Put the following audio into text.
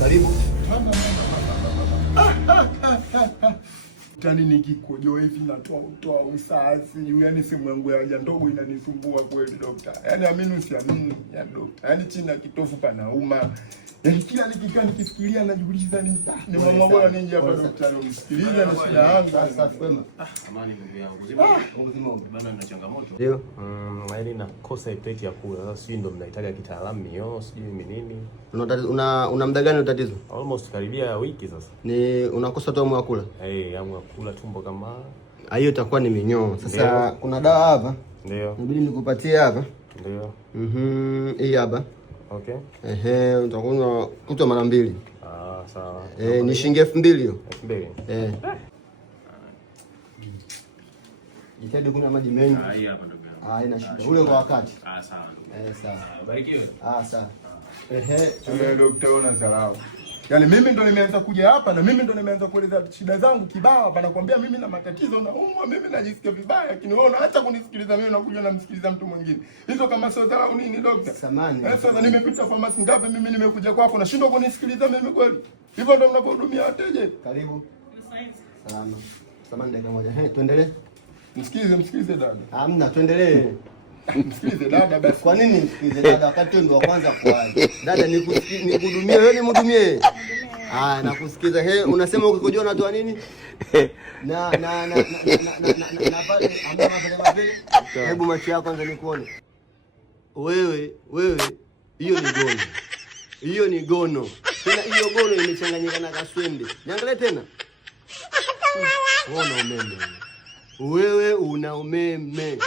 Karibu. Tani nikikojoa hivi natoa usazi. Yaani sehemu yangu ya haja ndogo inanisumbua kweli dokta. Yaani amini usiamini ya dokta. Yaani chini ya kitofu panauma. Yaani kila nikikaa nikifikiria najiuliza ni mama bora ninje hapa dokta msikilize na shida yangu. Sasa kwema. Amani ndugu yangu. Mungu bana na changamoto. Ndio. Yaani nakosa appetite ya kula. Sasa sijui ndo mnahitaji kitaalamu hiyo, sijui ni nini. Una muda gani tatizo? Almost karibia wiki sasa. Ni unakosa tu hamu ya kula? Hamu ya kula tumbo kama. Hiyo itakuwa ni minyoo. Sasa kuna dawa hapa. Ndio. Inabidi nikupatie hapa. Ndio. Hii hapa. Okay. Utakunywa kutwa mara 2. Sawa. Ni shilingi 2000 hiyo. 2000. Jitahidi kunywa maji mengi. Hii hapa ndugu yangu. Haina shida. Ule kwa wakati. Sawa ndugu. Sawa. Barikiwe. Sawa. Dokta una dharau. Yaani mimi ndo nimeanza kuja hapa na mimi ndo nimeanza kueleza shida zangu kibao hapa, nakwambia mimi na matatizo na mimi najisikia vibaya, lakini wewe unaacha kunisikiliza mimi, unakuja namsikiliza mtu mwingine. Hizo kama sio dharau nini dokta? Samani. Sasa nimepita pharmacy ngapi mimi nimekuja kwako, nashindwa kunisikiliza mimi kweli? Hivyo ndo mnapohudumia wateja? Karibu. Salama. Samani dakika moja. Tuendelee. Msikilize dada. Hamna, tuendelee. Msikilize dada basi. Kwa nini msikilize dada wakati ndo wa kwanza kuwaje? Dada nikuhudumie wewe, nimhudumie. Nakusikiza. Unasema ukikojoa unatoa nini? Na pale pale. Hebu macho yako kwanza nikuone. Wewe hiyo ni gono. Tena hiyo gono imechanganyika na kaswende. Niangalie tena. Wewe una umeme.